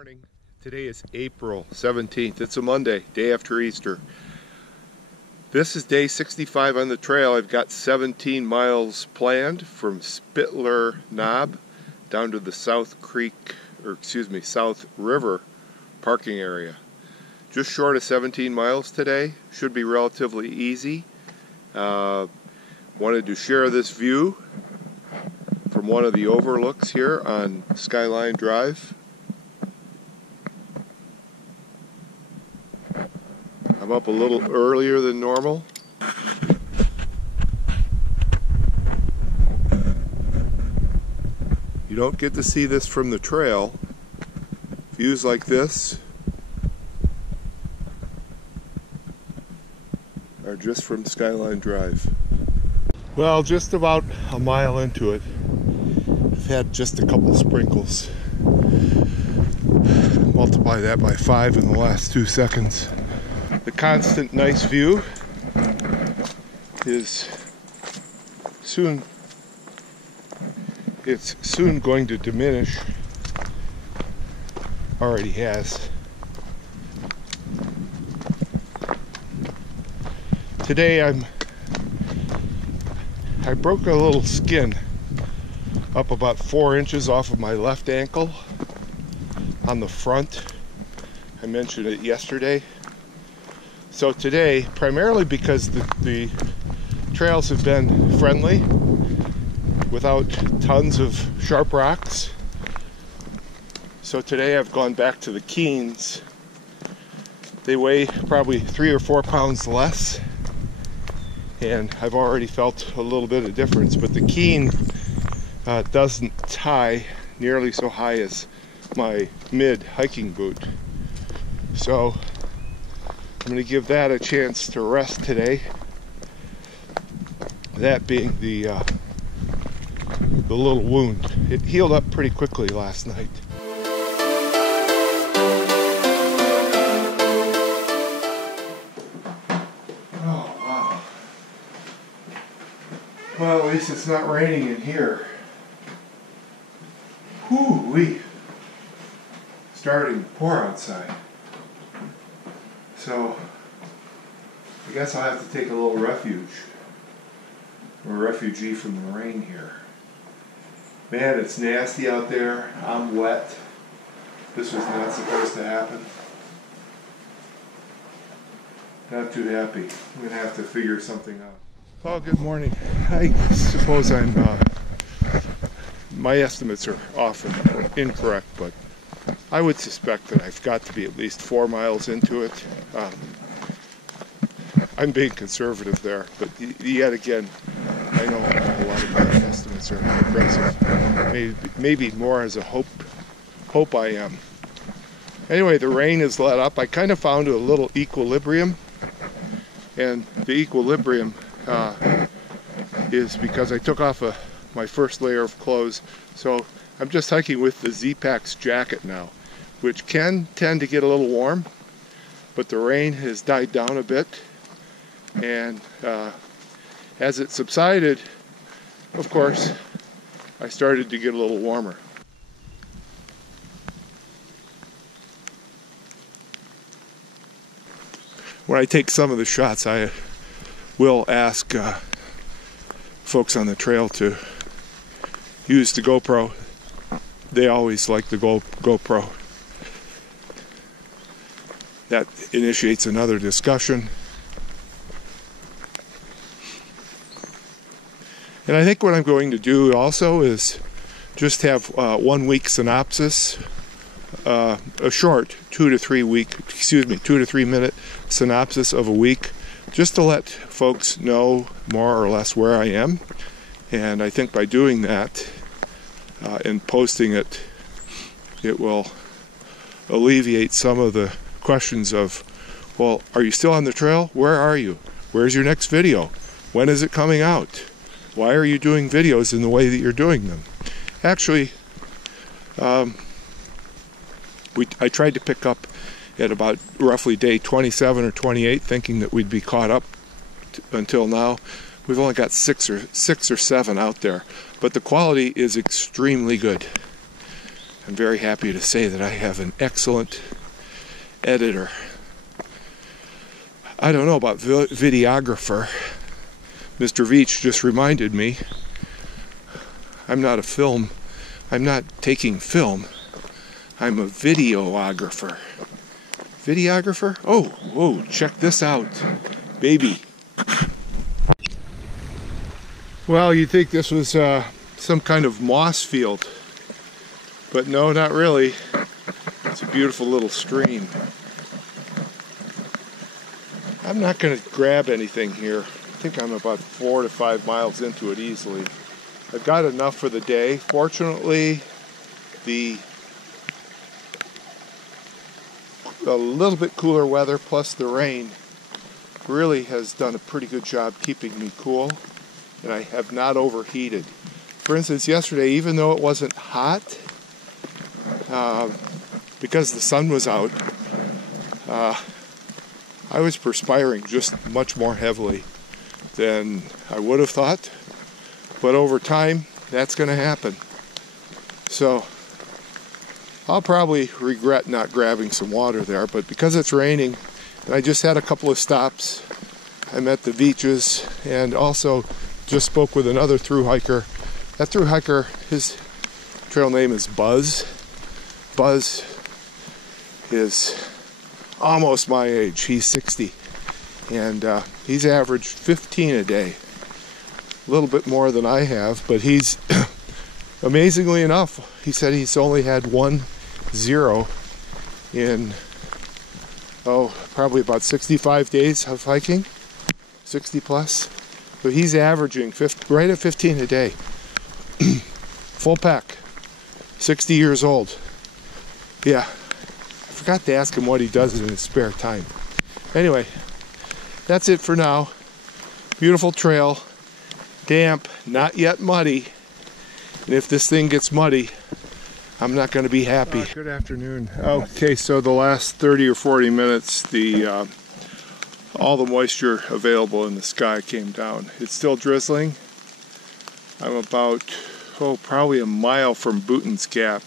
morning. Today is April 17th. It's a Monday, day after Easter. This is day 65 on the trail. I've got 17 miles planned from Spitler Knob down to the South River parking area. Just short of 17 miles today. Should be relatively easy. Wanted to share this view from one of the overlooks here on Skyline Drive. I'm up a little earlier than normal. You don't get to see this from the trail. Views like this are just from Skyline Drive. Well, just about a mile into it, I've had just a couple sprinkles. Multiply that by 5 in the last 2 seconds. The constant nice view is soon going to diminish. Already has. Today I broke a little skin up about 4 inches off of my left ankle on the front. I mentioned it yesterday. So today, primarily because the trails have been friendly without tons of sharp rocks. So today I've gone back to the Keens. They weigh probably 3 or 4 pounds less. And I've already felt a little bit of difference. But the Keen doesn't tie nearly so high as my mid hiking boot. So I'm going to give that a chance to rest today. That being the little wound. It healed up pretty quickly last night. Oh, wow. Well, at least it's not raining in here. Whoo-wee. Starting to pour outside. So, I guess I'll have to take a little refuge. I'm a refugee from the rain here. Man, it's nasty out there. I'm wet. This was not supposed to happen. Not too happy. I'm going to have to figure something out. Oh, good morning. I suppose my estimates are often incorrect, but I would suspect that I've got to be at least 4 miles into it. I'm being conservative there, but yet again, I know a lot of my estimates are aggressive. Maybe more as a hope I am. Anyway, the rain has let up. I kind of found a little equilibrium, and the equilibrium is because I took off my first layer of clothes, so I'm just hiking with the Z-Pack's jacket now, which can tend to get a little warm, but the rain has died down a bit, and as it subsided, of course, I started to get a little warmer. When I take some of the shots, I will ask folks on the trail to use the GoPro. They always like the GoPro. That initiates another discussion. And I think what I'm going to do also is just have 1 week synopsis, a short 2 to 3 minute synopsis of a week, just to let folks know more or less where I am. And I think by doing that and posting it, it will alleviate some of the questions of, well, are you still on the trail? Where are you? Where's your next video? When is it coming out? Why are you doing videos in the way that you're doing them? Actually, I tried to pick up at about roughly day 27 or 28, thinking that we'd be caught up until now. We've only got six or seven out there, but the quality is extremely good. I'm very happy to say that I have an excellent editor. I don't know about videographer. Mr. Veach just reminded me I'm not taking film. I'm a videographer. Videographer? Oh, check this out, baby. Well, you'd think this was some kind of moss field, but no, not really. It's a beautiful little stream. I'm not going to grab anything here. I think I'm about 4 to 5 miles into it easily. I've got enough for the day. Fortunately, a little bit cooler weather plus the rain really has done a pretty good job keeping me cool, and I have not overheated. For instance, yesterday, even though it wasn't hot, because the sun was out, I was perspiring just much more heavily than I would have thought. But over time, that's going to happen. So I'll probably regret not grabbing some water there, but because it's raining, and I just had a couple of stops, I met the Veaches, and also just spoke with another thru hiker. That thru hiker, his trail name is Buzz. Buzz is almost my age. He's 60, and he's averaged 15 a day. A little bit more than I have, but he's amazingly enough, he said he's only had 1 0 in probably about 65 days of hiking, 60 plus. So he's averaging right at 15 a day. Full pack, 60 years old. Yeah, I forgot to ask him what he does in his spare time. Anyway, that's it for now. Beautiful trail, damp, not yet muddy. And if this thing gets muddy, I'm not going to be happy. Good afternoon. Okay, so the last 30 or 40 minutes, all the moisture available in the sky came down. It's still drizzling. I'm about, probably a mile from Booton's Gap,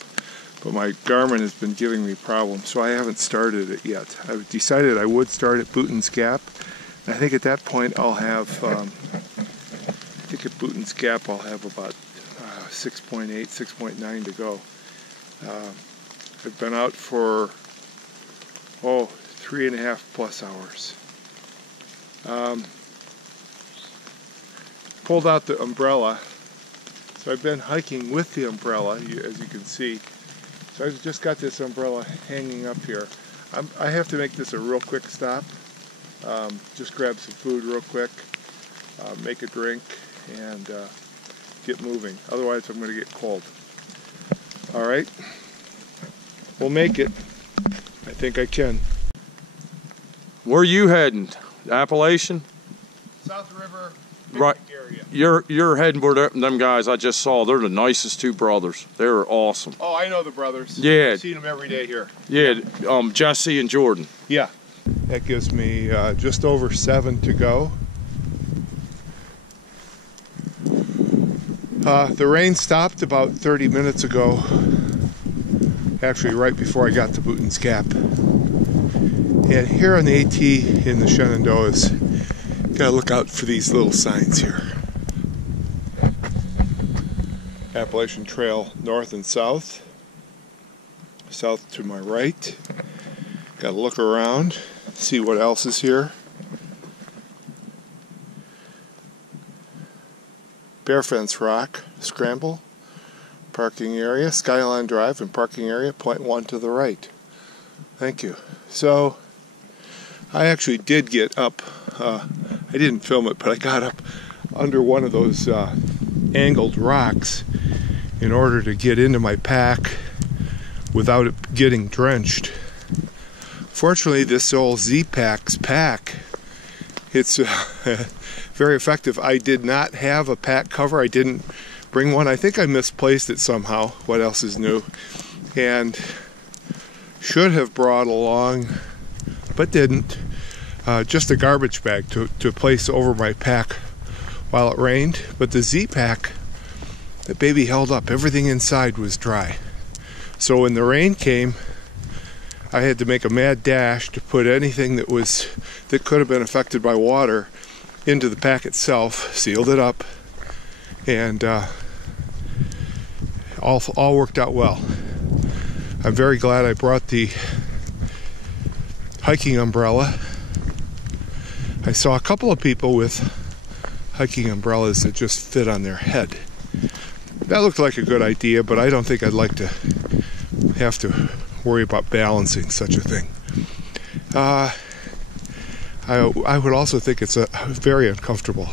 but my Garmin has been giving me problems, so I haven't started it yet. I've decided I would start at Booton's Gap. I think at that point I'll have, at Booton's Gap I'll have about 6.8, 6.9 to go. I've been out for 3.5 plus hours. Pulled out the umbrella, so I've been hiking with the umbrella, as you can see. So I've just got this umbrella hanging up here. I have to make this a real quick stop. Just grab some food real quick, make a drink, and get moving. Otherwise I'm going to get cold. Alright, we'll make it. I think I can. Where are you heading? Appalachian? South River, right area. You're heading where them guys I just saw. They're the nicest two brothers. They're awesome. Oh, I know the brothers. Yeah. I've seen them every day here. Yeah, Jesse and Jordan. Yeah. That gives me just over 7 to go. The rain stopped about 30 minutes ago, actually right before I got to Booton's Gap. And here on the AT in the Shenandoahs, gotta look out for these little signs here. Appalachian Trail north and south. South to my right. Gotta look around, see what else is here. Bear Fence Rock, Scramble, parking area, Skyline Drive and parking area, point 1 to the right. Thank you. So, I actually did get up, I didn't film it, but I got up under one of those angled rocks in order to get into my pack without it getting drenched. Fortunately, this old Z-Pack's pack, it's very effective. I did not have a pack cover. I didn't bring one. I think I misplaced it somehow. What else is new? And should have brought along, but didn't, just a garbage bag to place over my pack while it rained. But the Z-Pack, the baby held up. Everything inside was dry. So when the rain came, I had to make a mad dash to put anything that could have been affected by water into the pack itself, sealed it up, and all worked out well. I'm very glad I brought the hiking umbrella. I saw a couple of people with hiking umbrellas that just fit on their head. That looked like a good idea, but I don't think I'd like to have to worry about balancing such a thing. I would also think it's very uncomfortable.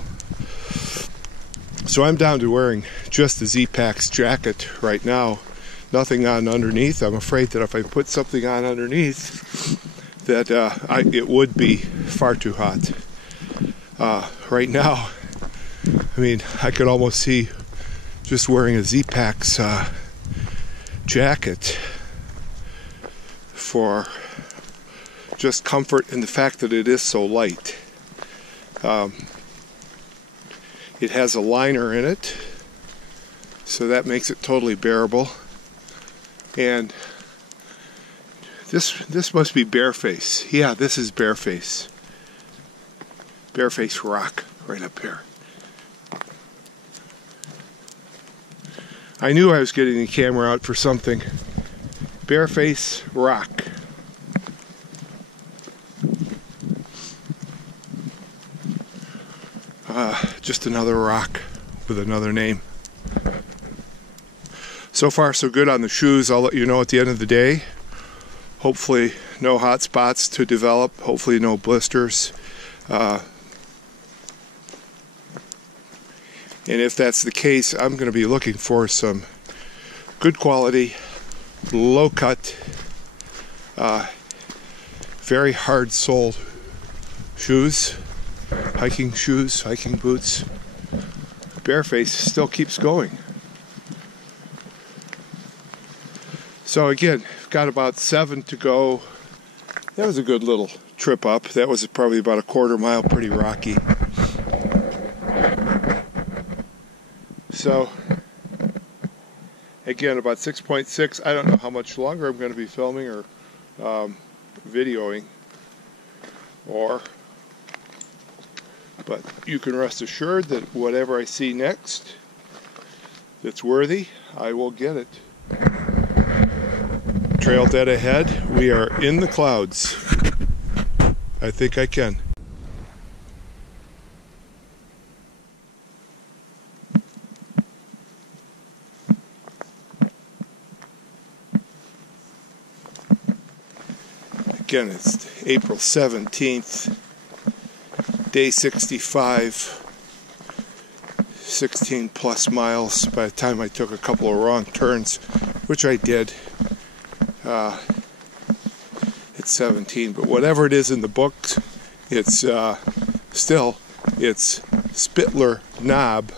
So I'm down to wearing just the Z-Packs jacket right now. Nothing on underneath. I'm afraid that if I put something on underneath, that it would be far too hot. Right now, I mean, I could almost see just wearing a Z-Packs jacket for just comfort and the fact that it is so light. It has a liner in it, so that makes it totally bearable. And this must be Bareface. Yeah, this is Bareface. Bareface Rock right up here. I knew I was getting the camera out for something. Bareface Rock. Just another rock with another name. So far so good on the shoes. I'll let you know at the end of the day. Hopefully no hot spots to develop. Hopefully no blisters. And if that's the case, I'm going to be looking for some good quality, low cut, very hard soled shoes, hiking boots. Bareface still keeps going. So again, got about 7 to go. That was a good little trip up. That was probably about a quarter mile, pretty rocky. So again, about 6.6. I don't know how much longer I'm going to be filming or videoing, but you can rest assured that whatever I see next that's worthy, I will get it. Trail dead ahead. We are in the clouds. I think I can. Again, it's April 17th, day 65, 16 plus miles by the time I took a couple of wrong turns, which I did. It's 17, but whatever it is in the books, it's it's Spitler Knob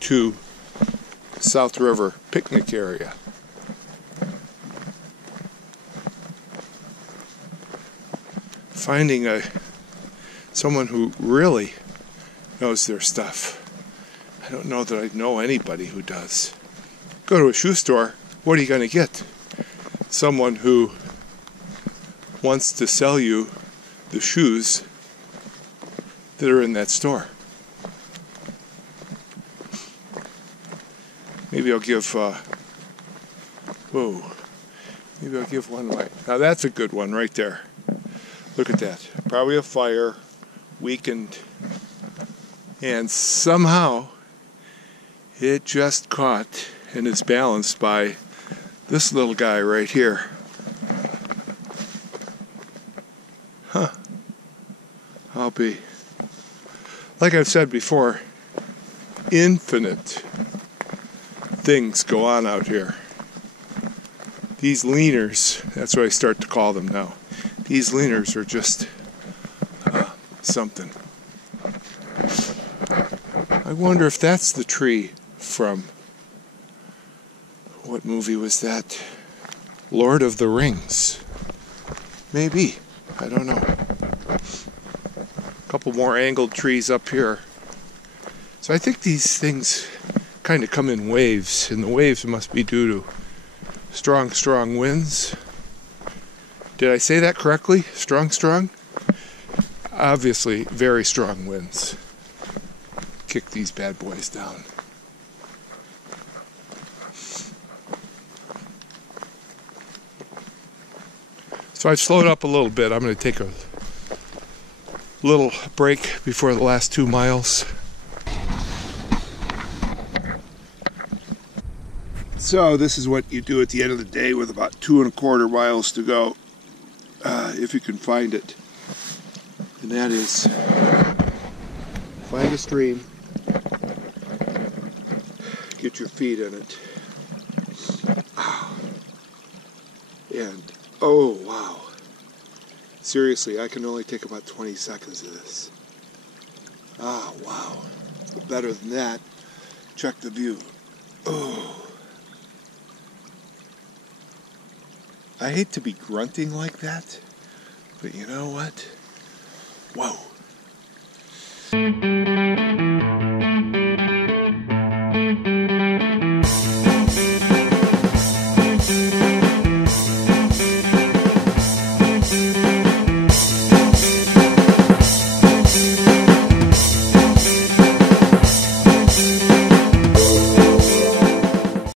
to South River picnic area. Finding someone who really knows their stuff. I don't know that I know anybody who does. Go to a shoe store, what are you going to get? Someone who wants to sell you the shoes that are in that store. Maybe I'll give maybe I'll give one away. Now that's a good one right there. Look at that. Probably a fire, weakened, and somehow it just caught and is balanced by this little guy right here. Huh. I'll be, like I've said before, infinite things go on out here. These leaners, that's what I start to call them now. These leaners are just something. I wonder if that's the tree from, what movie was that? Lord of the Rings. Maybe. I don't know. A couple more angled trees up here. So I think these things kind of come in waves, and the waves must be due to Strong, strong winds. Did I say that correctly? Strong, strong? Obviously, very strong winds. Kick these bad boys down. So I've slowed up a little bit. I'm going to take a little break before the last 2 miles. So this is what you do at the end of the day with about 2¼ miles to go, if you can find it. And that is, find a stream, get your feet in it, and oh wow, seriously, I can only take about 20 seconds of this. Ah, wow. But better than that, check the view. Oh. I hate to be grunting like that, but you know what? Whoa.